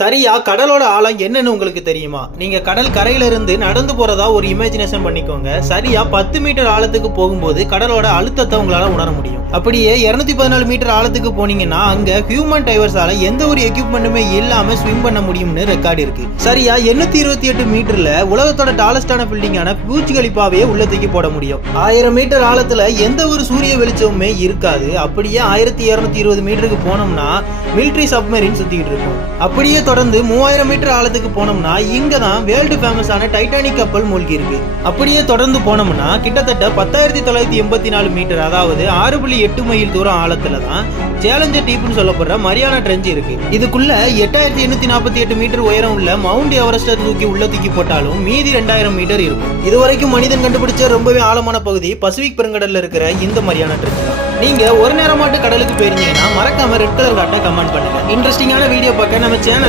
சரியா கடலோட ஆழம் என்னன்னு உங்களுக்கு தெரியுமா? நீங்க கடல் கரையில இருந்து நடந்து போறதா ஒரு இமேஜினேஷன் பண்ணிக்கோங்க. சரியா பத்து மீட்டர் ஆழத்துக்கு போகும்போது கடலோட அழுத்தத்தை உங்களால உணர முடியும். அப்படியே 214 பதினாலு மீட்டர் ஆழத்துக்கு போனீங்கன்னா அங்க ஹியூமன் டைவர்ஸால எந்த ஒரு எக்யூப்மெண்ட்டுமே இல்லாம ஸ்விம் பண்ண முடியும்னு ரெக்கார்டு இருக்கு. சரியா 828 இருபத்தி எட்டு மீட்டர்ல உலகத்தோட டாலஸ்டான பில்டிங்கான பூச்சி கலிப்பாவே உள்ள தூக்கி போட முடியும். ஆயிரம் மீட்டர் ஆழத்துல எந்த ஒரு சூரிய வெளிச்சமுமே இருக்காது. அப்படியே ஆயிரத்தி இருநூத்தி இருபது மீட்டருக்கு போனோம்னா மிலிட்ரி சப்மரின் சுத்திக்கிட்டு இருக்கும். அப்படியே தொடர்ந்து மூவாயிரம் மீட்டர் ஆழத்துக்கு போனோம்னா இங்க தான் வேர்ல்டு ஃபேமஸான டைட்டானிக் கப்பல் மூழ்கி இருக்கு. அப்படியே தொடர்ந்து போனோம்னா கிட்டத்தட்ட பத்தாயிரத்தி தொள்ளாயிரத்தி எண்பத்தி நாலு மீட்டர் அதாவது ஆறு புள்ளி எட்டு மைல் தூரம் ஆழத்துல தான் சேலஞ்சர் டீப்னு சொல்லப்படுற மரியானா ட்ரெஞ்ச் இருக்கு. இதுக்குள்ள எட்டாயிரத்தி எண்ணூத்தி நாற்பத்தி எட்டு மீட்டர் உயரம் உள்ள மவுண்ட் எவரெஸ்டை தூக்கி உள்ள தூக்கி போட்டாலும் மீதி ரெண்டாயிரம் மீட்டர் இருக்கும். இதுவரைக்கும் மனிதன் கண்டுபிடிச்ச ரொம்பவே ஆழமான பகுதி பசிபிக் பெருங்கடல்ல இருக்கிற இந்த மரியானா ட்ரெஞ்ச் தான். நீங்க ஒரு நேரமாட்டு கடலுக்கு போயிருந்தீங்கன்னா மறக்காம ரெட் கலர் காட்ட கமெண்ட் பண்ணுங்க. இன்ட்ரெஸ்டிங்கான வீடியோ பார்க்க நம்ம சேனல்